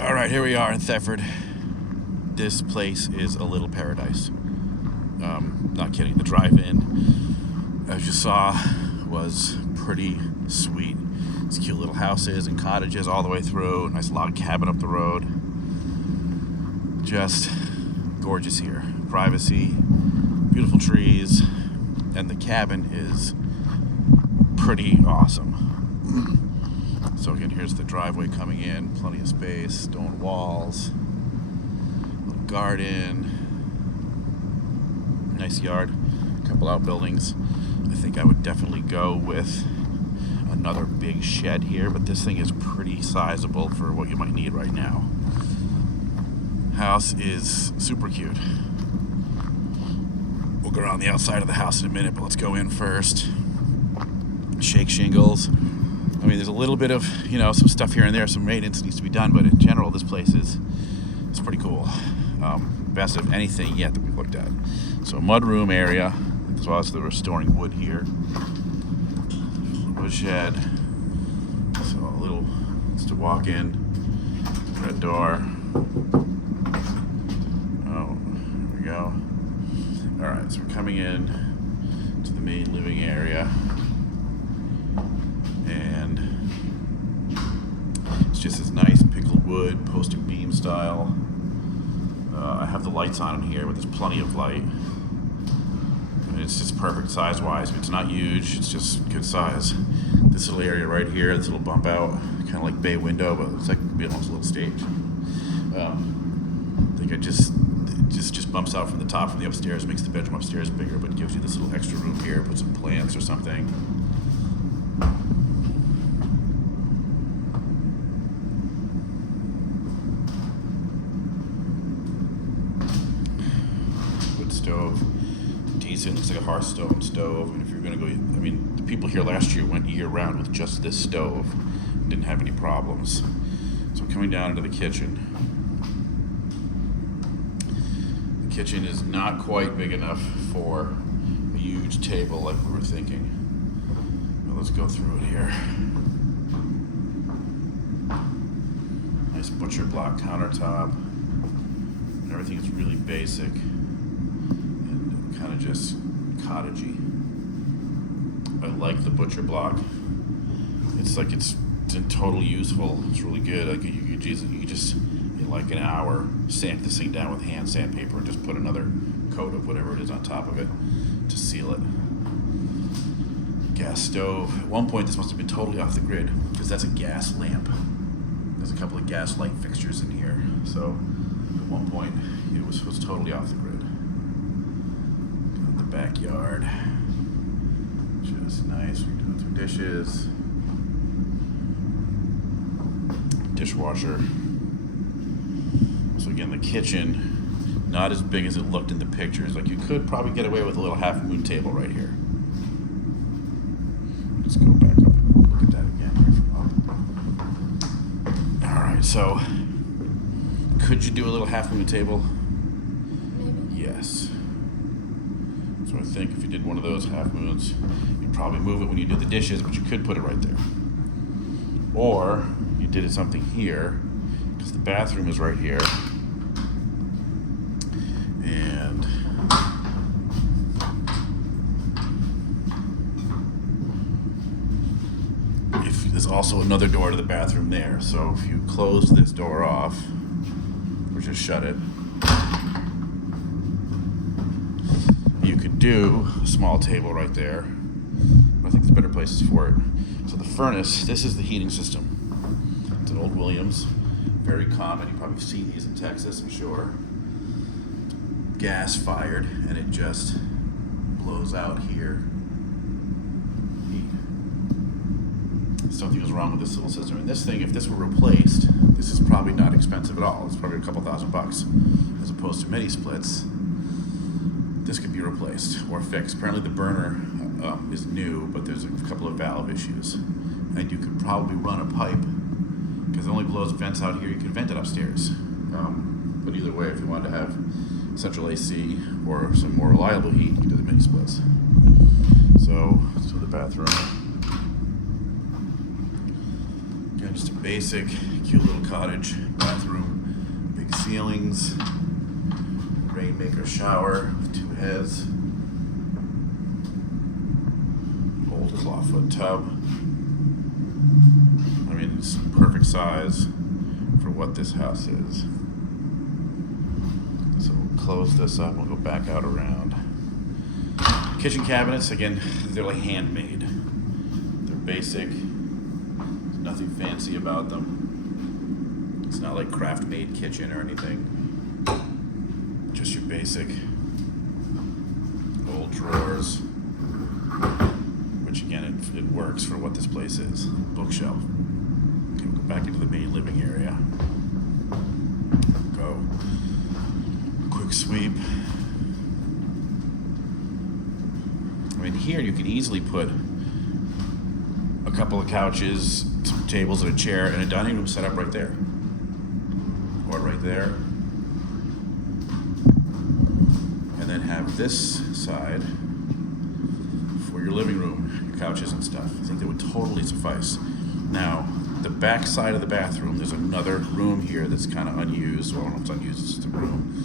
All right, here we are in Thetford. This place is a little paradise. Not kidding. The drive-in, as you saw, was pretty sweet. It's cute little houses and cottages all the way through. Nice log cabin up the road. Just gorgeous here. Privacy, beautiful trees, and the cabin is pretty awesome. So again, here's the driveway coming in, plenty of space, stone walls, little garden, nice yard, a couple outbuildings. I think I would definitely go with another big shed here, but this thing is pretty sizable for what you might need right now. House is super cute. We'll go around the outside of the house in a minute, but let's go in first. Shake shingles. I mean, there's a little bit of, some stuff here and there, some maintenance needs to be done, but in general, this place is pretty cool. Best of anything yet that we've looked at. So mudroom area, as well as we're storing wood here. Wood shed. So a little, just to walk in. Red door. Oh, here we go. All right, so we're coming in to the main living area. And it's just this nice pickled wood, posted beam style. I have the lights on in here, but there's plenty of light. And it's just perfect size-wise. It's not huge, it's just good size. This little area right here, this little bump out, kind of like bay window, but it's like almost a little stage. I think it just bumps out from the top from the upstairs, makes the bedroom upstairs bigger, but gives you this little extra room here, put some plants or something. Stove, decent, looks like a Hearthstone stove. And if you're gonna go, the people here last year went year round with just this stove, didn't have any problems. So coming down into the kitchen. The kitchen is not quite big enough for a huge table like we were thinking. Well, let's go through it here. Nice butcher block countertop. Everything is really basic. Kind of just cottagey. I like the butcher block. It's totally useful. It's really good. Like you just in like an hour sand this thing down with hand sandpaper and just put another coat of whatever it is on top of it to seal it. Gas stove. At one point this must have been totally off the grid because that's a gas lamp. There's a couple of gas light fixtures in here. So at one point it was totally off the grid. Backyard, just nice. We're doing some dishes, dishwasher. So again, the kitchen, not as big as it looked in the pictures. Like you could probably get away with a little half moon table right here. Let's go back up and look at that again here. All right, so could you do a little half moon table? Maybe. Yes. So I think if you did one of those half moons, you'd probably move it when you do the dishes, but you could put it right there. Or you did it something here, because the bathroom is right here. And if there's also another door to the bathroom there. So if you close this door off, or just shut it, you could do a small table right there. I think there's better places for it. So the furnace, this is the heating system. It's an old Williams, very common. You probably see these in Texas, I'm sure. Gas fired, and it just blows out here. Heat. Something was wrong with this little system. And this thing, if this were replaced, this is probably not expensive at all. It's probably a couple $1,000 as opposed to mini splits. This could be replaced or fixed. Apparently the burner is new, but there's a couple of valve issues. And you could probably run a pipe, because it only blows vents out here. You could vent it upstairs. But either way, if you wanted to have central AC or some more reliable heat, you can do the mini splits. So let's do the bathroom. Again, just a basic, cute little cottage bathroom, big ceilings, rainmaker shower with 2 heads, old clawfoot tub. I mean, it's perfect size for what this house is. So we'll close this up. We'll go back out around. Kitchen cabinets, again, they're like handmade. They're basic. There's nothing fancy about them. It's not like craft-made kitchen or anything. Just your basic old drawers, which again, it works for what this place is. Bookshelf. Okay, we'll go back into the main living area. Go. Quick sweep. I mean, here you can easily put a couple of couches, some tables, and a chair, and a dining room set up right there. Or right there. And then have this side for your living room, your couches and stuff. I think that would totally suffice. Now, the back side of the bathroom, there's another room here that's kind of unused. Well, I don't know if it's unused, it's just a room.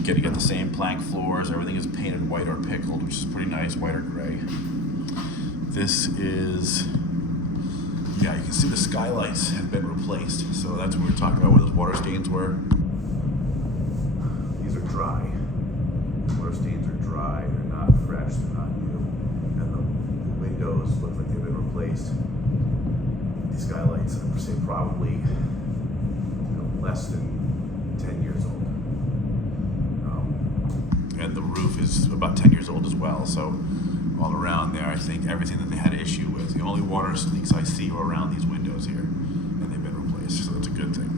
Again, you get the same plank floors. Everything is painted white or pickled, which is pretty nice, white or gray. This is, yeah, you can see the skylights have been replaced. So that's what we were talking about, where those water stains were. These are dry. Water stains are dry, they're not fresh, they're not new. And the windows look like they've been replaced. These skylights, I would say probably less than 10 years old. And the roof is about 10 years old as well, so all around there, I think everything that they had issue with, the only water leaks I see are around these windows here, and they've been replaced, so that's a good thing.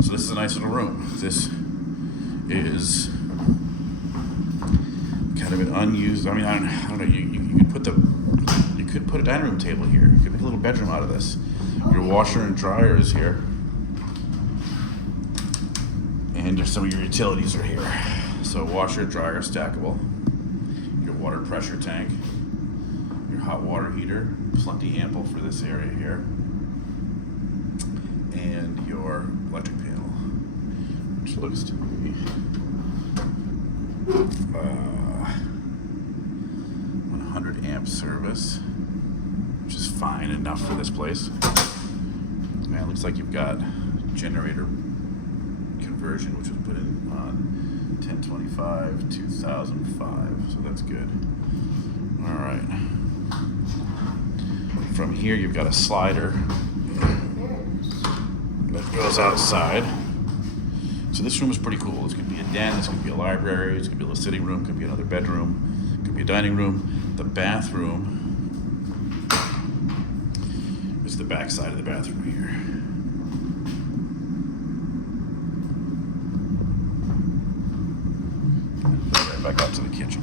So this is a nice little room. This is kind of an unused, I mean, I don't know, you could put a dining room table here. You could make a little bedroom out of this. Your washer and dryer is here. And there's some of your utilities are here. So washer, dryer, stackable. Your water pressure tank. Your hot water heater, plenty ample for this area here. And your electric panel, which looks to be 100 amp service, which is fine enough for this place. Man, it looks like you've got generator conversion, which was put in on 10/25/2005, so that's good. All right. From here, you've got a slider that goes outside. So this room is pretty cool. This could be a den, this could be a library, this could be a little sitting room, could be another bedroom, could be a dining room. The bathroom is the back side of the bathroom here. Right back up to the kitchen.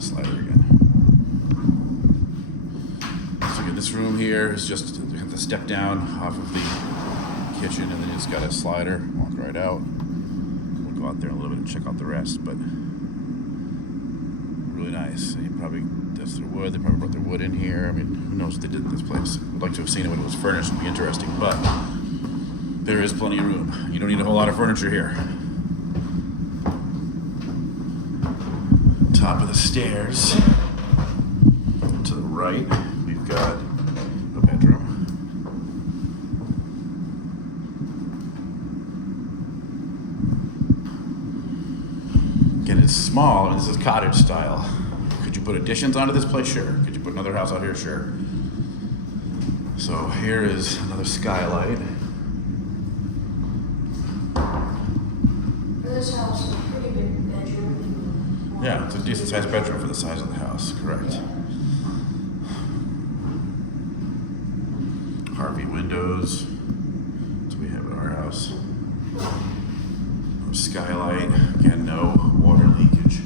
Slider again. So again, this room here is just the step down off of the kitchen, and then you just got a slider. Walk right out. We'll go out there in a little bit and check out the rest, but really nice. And you probably, that's their wood. They probably brought their wood in here. I mean, who knows what they did in this place? I'd like to have seen it when it was furnished. It'd be interesting, but there is plenty of room. You don't need a whole lot of furniture here. Top of the stairs to the right, we've got a bedroom. Again, it's small, and this is cottage style. Could you put additions onto this place? Sure. Could you put another house out here? Sure. So here is another skylight. This house is a pretty big bedroom. Yeah, it's a decent sized bedroom for the size of the house, correct. Harvey windows, that's what we have at our house. Skylight, again, no water leakage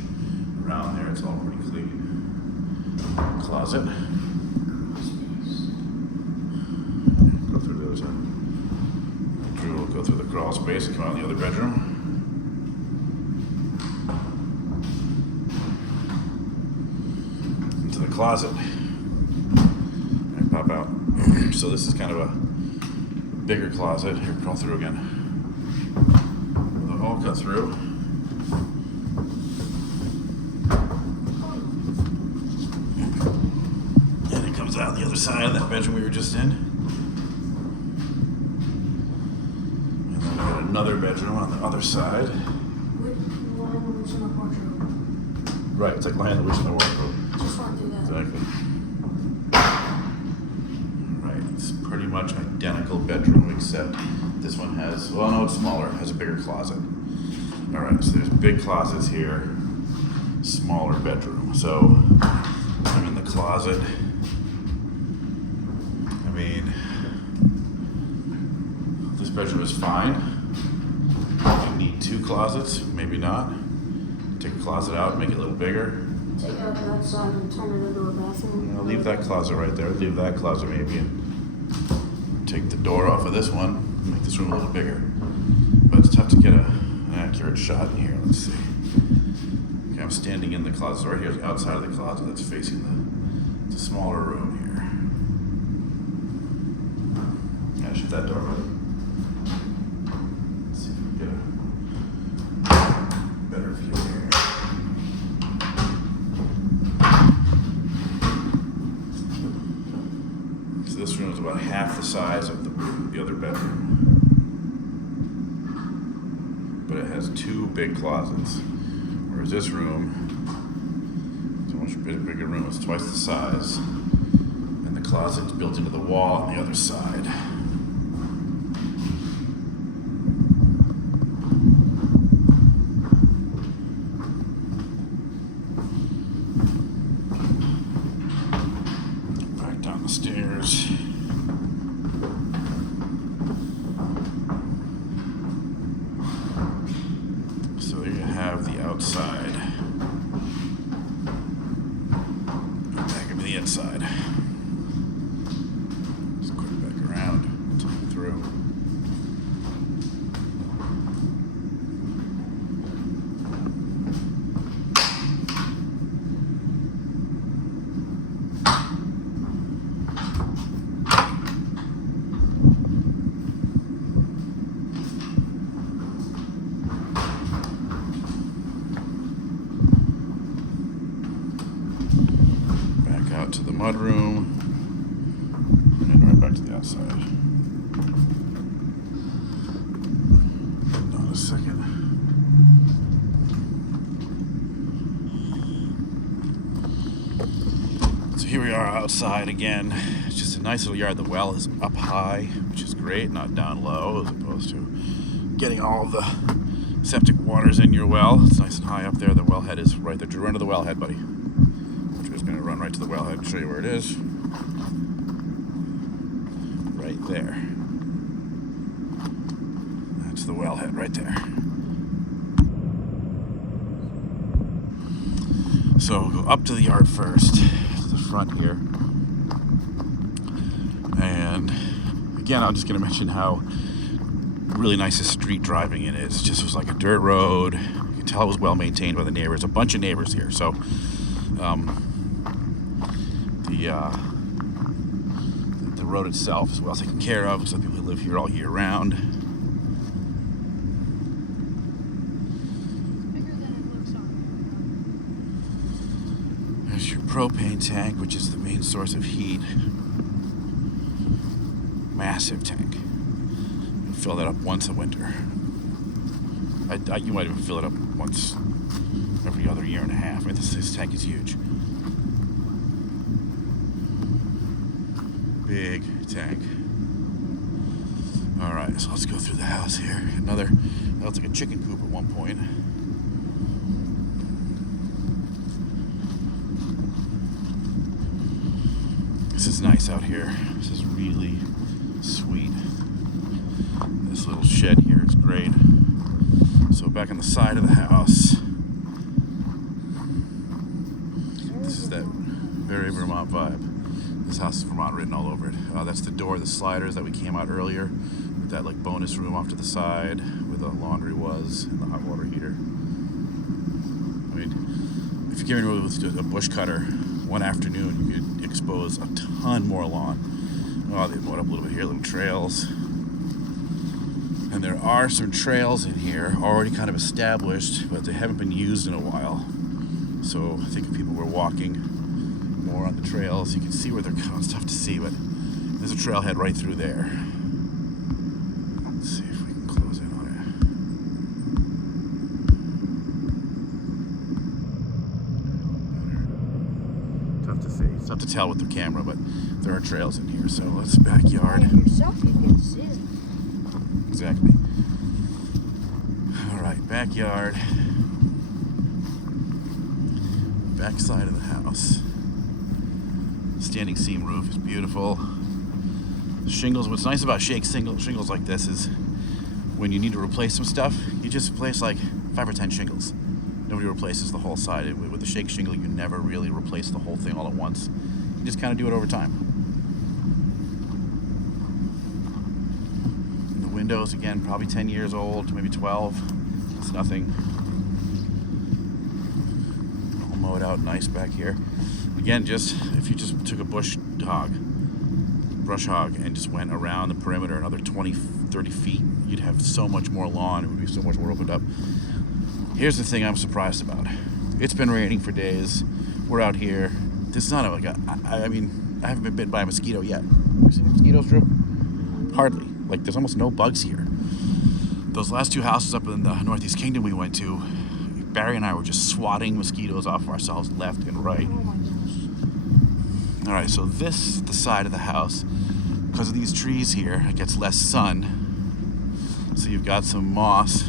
around there, it's all pretty clean. Closet. Go through those. Drew will go through the crawl space and come out in the other bedroom. closet. And pop out. So this is kind of a bigger closet. Here, crawl through again. The hole cut through. And it comes out the other side of that bedroom we were just in. And then we got another bedroom on the other side. Right, it's like lying in the witch in the wardrobe. Just want to do that. Exactly. Right, it's pretty much identical bedroom except this one has, well no, it's smaller, it has a bigger closet. Alright, so there's big closets here, smaller bedroom. So I'm in the closet. I mean, this bedroom is fine. You need two closets, maybe not. Take a closet out, make it a little bigger. Take out the outside and turn it into a bathroom. Leave that closet right there. Leave that closet maybe, and take the door off of this one. Make this room a little bigger. But it's tough to get an accurate shot in here. Let's see. Okay, I'm standing in the closet. Right here, outside of the closet. That's facing the smaller room here. Yeah, shoot that door open. Let's see if we can get a better view here. This room is about half the size of the other bedroom, but it has two big closets, whereas this room is a much bigger room. It's twice the size, and the closet is built into the wall on the other side. Back down the stairs. So there you have the outside. Back into the inside. Just quick back around, turn through. Out to the mudroom, and then right back to the outside. Hold on a second. So here we are outside again. It's just a nice little yard. The well is up high, which is great, not down low, as opposed to getting all of the septic waters in your well. It's nice and high up there. The wellhead is right there. Drew, run to the wellhead, buddy. Going to run right to the wellhead and show you where it is. Right there. That's the wellhead right there. So we'll go up to the yard first, to the front here. And again, I'm just going to mention how really nice the street driving in is. It just was like a dirt road. You can tell it was well maintained by the neighbors. A bunch of neighbors here. So the road itself is well taken care of. Some people who live here all year round. Bigger than it looks on There's your propane tank, which is the main source of heat. Massive tank. You fill that up once a winter. You might even fill it up once every other year and a half. I mean, this tank is huge. Big tank. All right, so let's go through the house here. That looks like a chicken coop at one point. This is nice out here. This is really sweet. This little shed here is great. So back on the side of the house, this is that very Vermont vibe. This house is Vermont written all over it. That's the door, the sliders that we came out earlier, with that like bonus room off to the side where the laundry was and the hot water heater. I mean, if you're getting rid of a bush cutter, one afternoon, you could expose a ton more lawn. Oh, they mowed up a little bit here, little trails. And there are some trails in here already kind of established, but they haven't been used in a while. So I think if people were walking more on the trails, you can see where they're going. It's tough to see, but there's a trailhead right through there. Let's see if we can close in on it. Tough to see. It's tough to tell with the camera, but there are trails in here. So let's backyard. By yourself, you can see it. Exactly. All right, backyard. Back side of the house. Standing seam roof is beautiful. Shingles, what's nice about shingles like this is when you need to replace some stuff, you just replace like 5 or 10 shingles. Nobody replaces the whole side. With a shake shingle, you never really replace the whole thing all at once. You just kind of do it over time. The windows, again, probably 10 years old, maybe 12. It's nothing. All mowed out nice back here. Again, if you just took a brush hog, and just went around the perimeter another 20, 30 feet, you'd have so much more lawn. It would be so much more opened up. Here's the thing I'm surprised about. It's been raining for days. We're out here. This is not I mean, I haven't been bitten by a mosquito yet. You seen mosquitoes, Drew? Hardly. Like, there's almost no bugs here. Those last 2 houses up in the Northeast Kingdom we went to, Barry and I were just swatting mosquitoes off of ourselves left and right. Oh my gosh. All right, so this is the side of the house. Because of these trees here, it gets less sun. So you've got some moss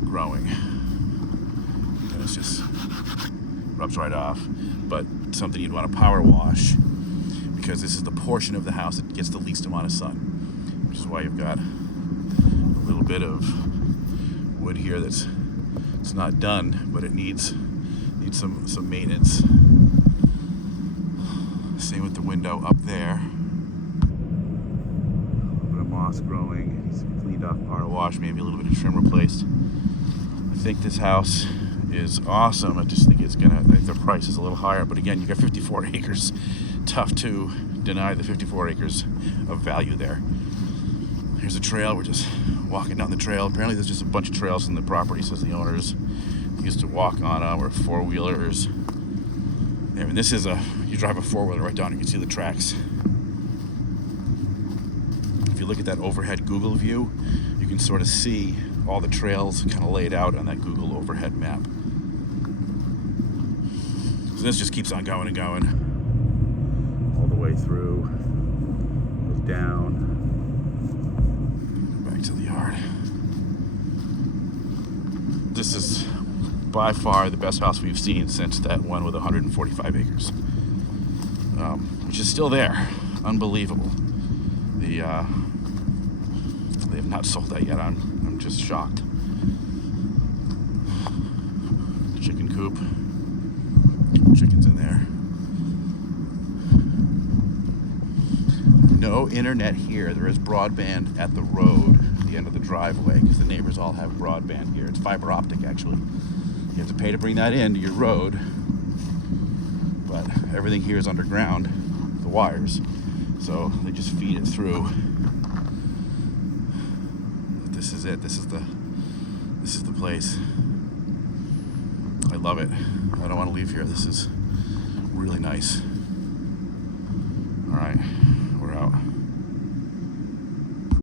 growing. And it's just rubs right off. But something you'd want to power wash, because this is the portion of the house that gets the least amount of sun. Which is why you've got a little bit of wood here it's not done, but it needs some maintenance. Same with the window up there. A little bit of moss growing. Needs to be cleaned off, power wash, maybe a little bit of trim replaced. I think this house is awesome. I just think the price is a little higher, but again, you got 54 acres. Tough to deny the 54 acres of value there. Here's a trail. We're just walking down the trail. Apparently there's just a bunch of trails in the property, says the owners used to walk on them, or 4-wheelers. I mean, this is you drive a 4-wheeler right down, you can see the tracks. If you look at that overhead Google view, you can sort of see all the trails kind of laid out on that Google overhead map. So this just keeps on going and going. All the way through, goes down, back to the yard. This is by far the best house we've seen since that one with 145 acres, which is still there. Unbelievable. They have not sold that yet. I'm just shocked. Chicken coop. Chickens in there. No internet here. There is broadband at the road, at the end of the driveway, because the neighbors all have broadband here. It's fiber optic, actually. You have to pay to bring that into your road, but everything here is underground, the wires, so they just feed it through. This is it. This is the place. I love it. I don't want to leave here. This is really nice. All right, we're out.